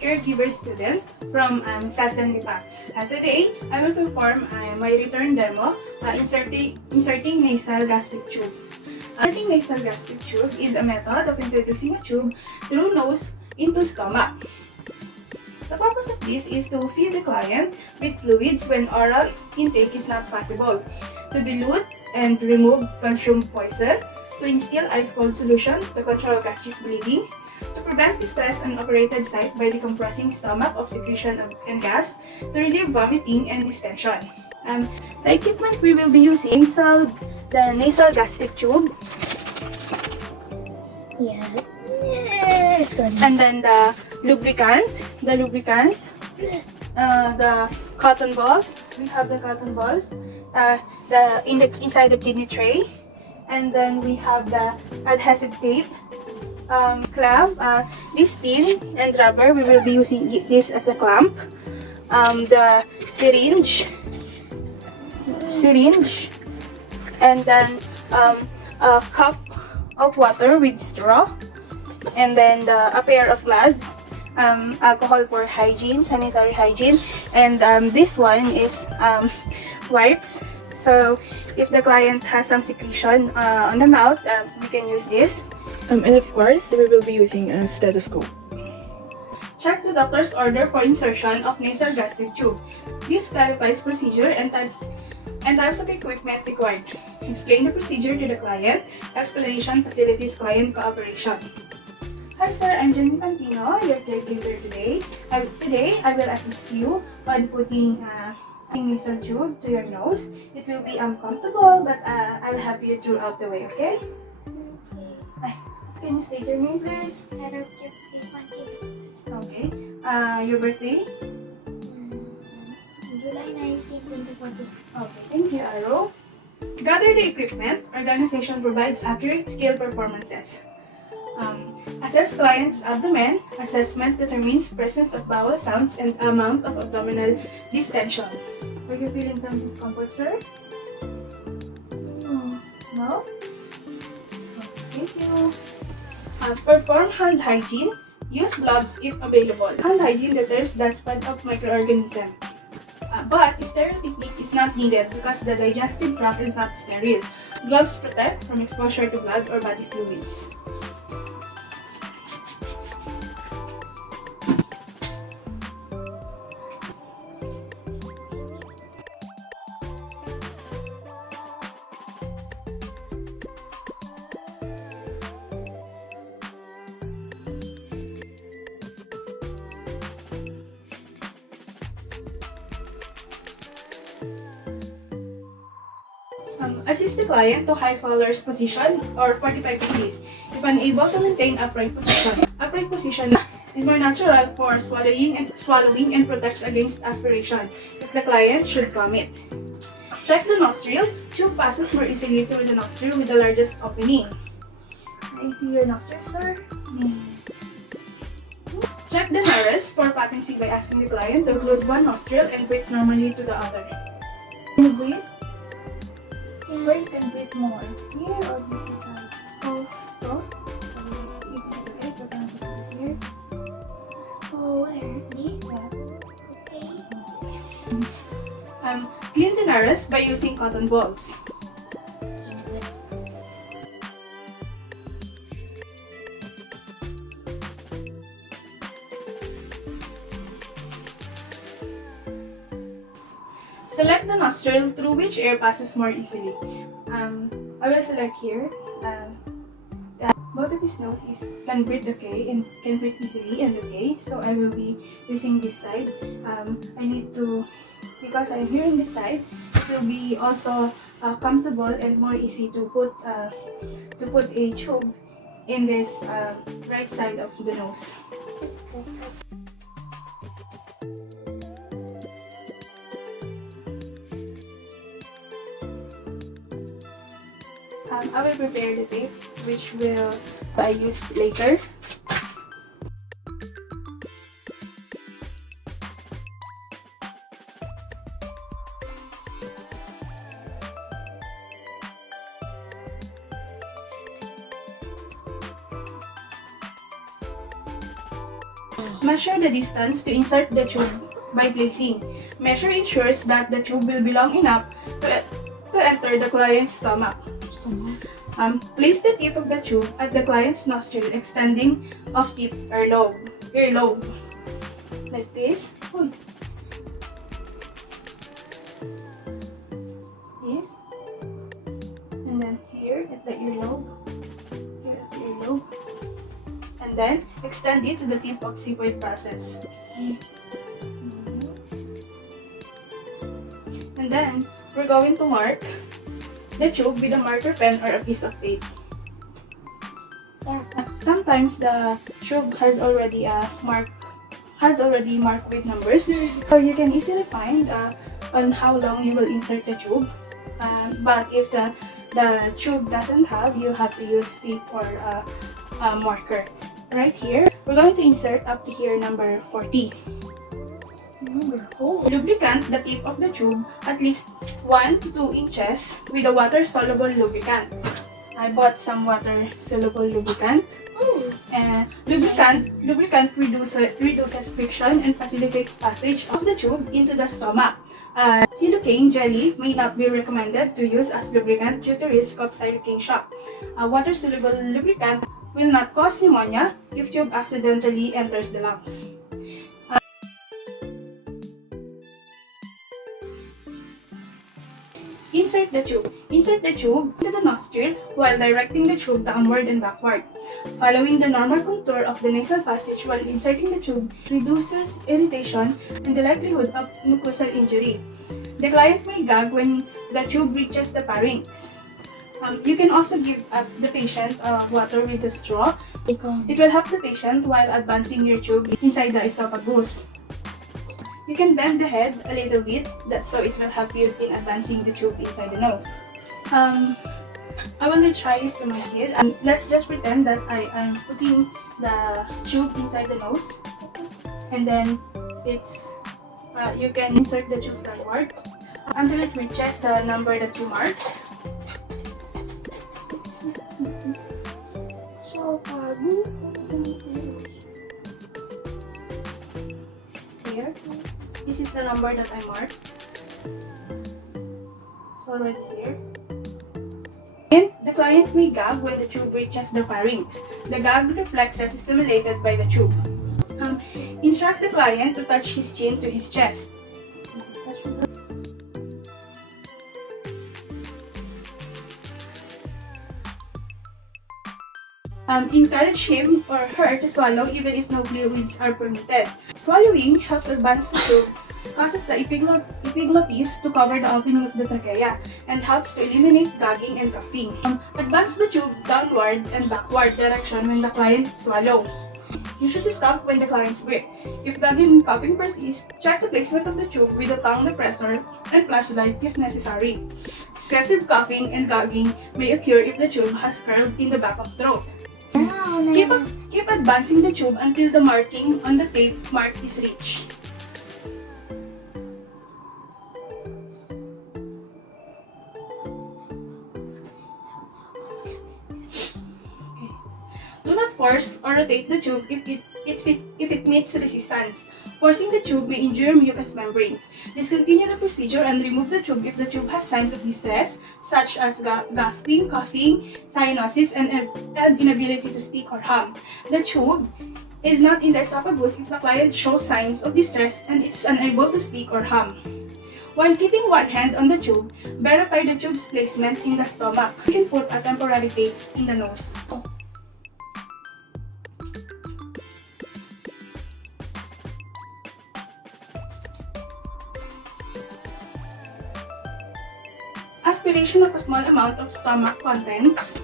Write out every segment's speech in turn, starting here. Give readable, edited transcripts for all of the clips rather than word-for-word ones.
caregiver student from Sasan Lipa. Today, I will perform my return demo inserting nasal-gastric tube. Inserting nasal-gastric tube is a method of introducing a tube through nose into stomach. The purpose of this is to feed the client with fluids when oral intake is not possible, to dilute and remove consumed poison, to instill ice-cold solution to control gastric bleeding, to prevent distress on operated site by decompressing stomach of secretion and gas, to relieve vomiting and distension. The equipment we will be using is the nasal gastric tube, and then the lubricant, the cotton balls. We have the cotton balls, inside the kidney tray, and then we have the adhesive tape, clamp, this pin and rubber. We will be using this as a clamp. The syringe, and then a cup of water with straw, and then a pair of gloves, alcohol for hygiene, sanitary hygiene, and this one is wipes. So if the client has some secretion on the mouth, we can use this. And of course, we will be using a stethoscope. Check the doctor's order for insertion of nasal gastric tube. This clarifies procedure and types of equipment required. Explain the procedure to the client. Explanation facilitates client cooperation. Hi sir, I'm Jenny Pantino, your caregiver today. Today, I will assist you on putting nasal tube to your nose. It will be uncomfortable, but I'll have you throughout the way, okay? Can you state your name, please? Okay. Your birthday? July 19, 2014. Okay, thank you, Aro. Gather the equipment. Organization provides accurate scale performances. Assess client's abdomen. Assessment determines presence of bowel sounds and amount of abdominal distension. Are you feeling some discomfort, sir? No? Okay, thank you. Perform hand hygiene. Use gloves if available. Hand hygiene deters the spread of microorganisms. But sterile technique is not needed because the digestive tract is not sterile. Gloves protect from exposure to blood or body fluids. Assist the client to high Fowler's position or 45 degrees if unable to maintain upright position. Upright position is more natural for swallowing and protects against aspiration if the client should vomit. Check the nostril. Tube passes more easily through the nostril with the largest opening. I see your nostril, sir. Check the nares for patency by asking the client to occlude one nostril and breathe normally to the other. Can you breathe? Breathe and breathe more. Here or this side? Oh. This is okay. We're gonna put it here. Oh, where? This? Yeah. Okay. Clean the nares by using cotton balls. Select the nostril through which air passes more easily. I will select here. Both of his nose can breathe okay and can breathe easily and okay. So I will be using this side. I need to, because I'm here on this side, it will be also comfortable and more easy to put a tube in this right side of the nose. I will prepare the tape, which will I use later. Measure the distance to insert the tube by placing. Measure ensures that the tube will be long enough to enter the client's stomach. Place the tip of the tube at the client's nostril, extending off tip earlobe. Like this. This. And then here at the earlobe. Here at the earlobe. And then extend it to the tip of sigmoid process. And then we're going to mark the tube with a marker pen or a piece of tape. Sometimes the tube has already marked with numbers, so you can easily find on how long you will insert the tube. But if the tube doesn't have, you have to use tape or a marker. Right here, we're going to insert up to here number 40. Lubricant the tip of the tube at least 1 to 2 inches with a water-soluble lubricant. I bought some water-soluble lubricant. Lubricant reduces friction and facilitates passage of the tube into the stomach. Silicone jelly may not be recommended to use as lubricant due to risk of silicone shock. A water-soluble lubricant will not cause pneumonia if tube accidentally enters the lungs. Insert the tube. Insert the tube into the nostril while directing the tube downward and backward. Following the normal contour of the nasal passage while inserting the tube reduces irritation and the likelihood of mucosal injury. The client may gag when the tube reaches the pharynx. You can also give the patient water with a straw. It will help the patient while advancing your tube inside the esophagus. You can bend the head a little bit, so it will help you in advancing the tube inside the nose. I want to try it to my kid. Let's just pretend that I am putting the tube inside the nose, and then you can insert the tube downward until it reaches the number that you marked. Here. This is the number that I marked. It's already here. And the client may gag when the tube reaches the pharynx. The gag reflexes is stimulated by the tube. Instruct the client to touch his chin to his chest. Encourage him or her to swallow even if no fluids are permitted. Swallowing helps advance the tube, causes the epiglottis to cover the opening of the trachea, and helps to eliminate gagging and coughing. Advance the tube downward and backward direction when the client swallow. You should stop when the client's breathe. If gagging and coughing persist, check the placement of the tube with a tongue depressor and flashlight if necessary. Excessive coughing and gagging may occur if the tube has curled in the back of throat. Keep advancing the tube until the marking on the tape mark is reached. Okay. Do not force or rotate the tube if it meets resistance. Forcing the tube may injure mucous membranes. Discontinue the procedure and remove the tube if the tube has signs of distress, such as gasping, coughing, cyanosis, and inability to speak or hum. The tube is not in the esophagus if the client shows signs of distress and is unable to speak or hum. While keeping one hand on the tube, verify the tube's placement in the stomach. You can put a temporary tape in the nose. Aspiration of a small amount of stomach contents.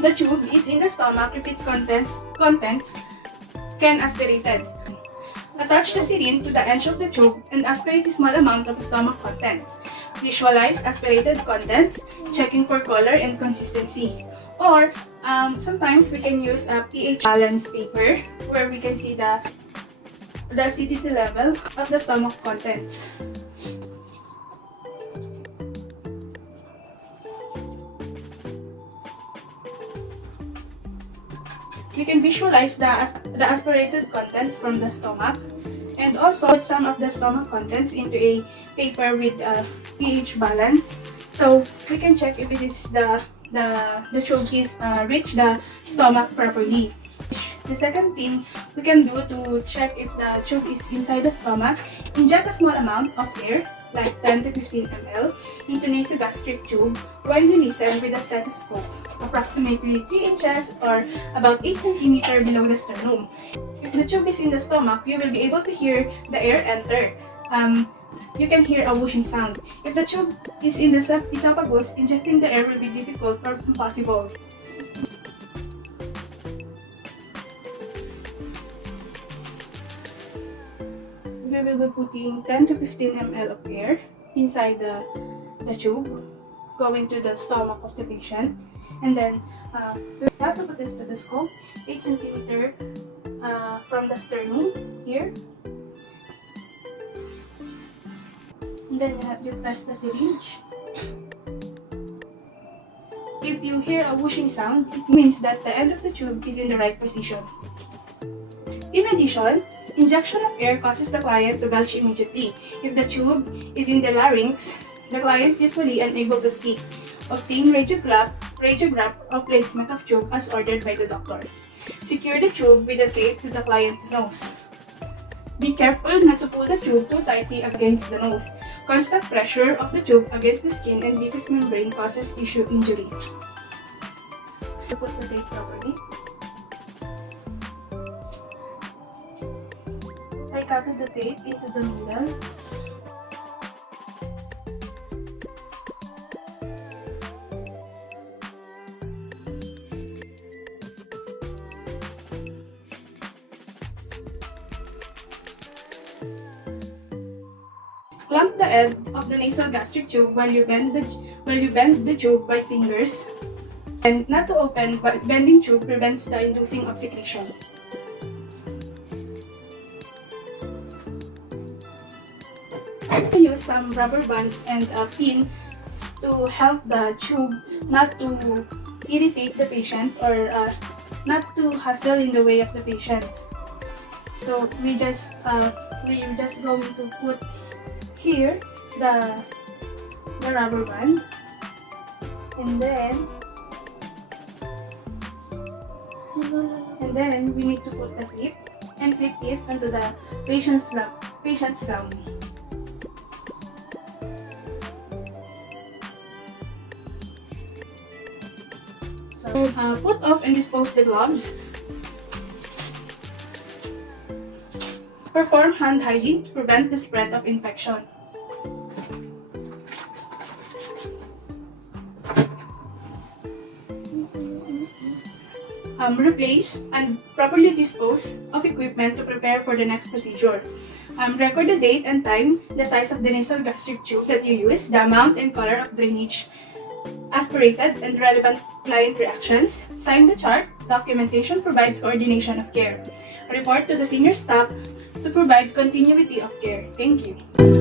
The tube is in the stomach if its contents can aspirated. Attach the syringe to the edge of the tube and aspirate a small amount of stomach contents. Visualize aspirated contents, checking for color and consistency. Or sometimes we can use a pH balance paper where we can see the acidity level of the stomach contents. you can visualize the aspirated contents from the stomach, and also put some of the stomach contents into a paper with a pH balance, so we can check if it is the tube is reach the stomach properly. The second thing we can do to check if the tube is inside the stomach, inject a small amount of air, like 10 to 15 ml, into nasal-gastric tube while you listen with a stethoscope, approximately 3 inches or about 8 cm below the sternum. If the tube is in the stomach, you will be able to hear the air enter. You can hear a whooshing sound. If the tube is in the esophagus, injecting the air will be difficult or impossible. We will be putting 10 to 15 ml of air inside the tube, going to the stomach of the patient, and then we have to put the stethoscope 8 cm from the sternum here, and then you press the syringe. If you hear a whooshing sound, it means that the end of the tube is in the right position. In addition, injection of air causes the client to belch immediately. If the tube is in the larynx, the client usually unable to speak. Obtain radiograph or placement of tube as ordered by the doctor. Secure the tube with a tape to the client's nose. Be careful not to pull the tube too tightly against the nose. Constant pressure of the tube against the skin and mucous membrane causes tissue injury. To put the tape properly, I copied the tape into the middle. Clamp the end of the nasal-gastric tube while you bend the tube by fingers, and not to open, but bending tube prevents the inducing of secretion. Use some rubber bands and a pin to help the tube not to irritate the patient or not to hassle in the way of the patient. So we just going to put here the rubber band, and then we need to put the clip and clip it onto the patient's gown. So put off and dispose the gloves. Perform hand hygiene to prevent the spread of infection. Replace and properly dispose of equipment to prepare for the next procedure. Record the date and time, the size of the nasal-gastric tube that you use, the amount and color of drainage aspirated, and relevant client reactions. Sign the chart. Documentation provides coordination of care. Report to the senior staff to provide continuity of care. Thank you.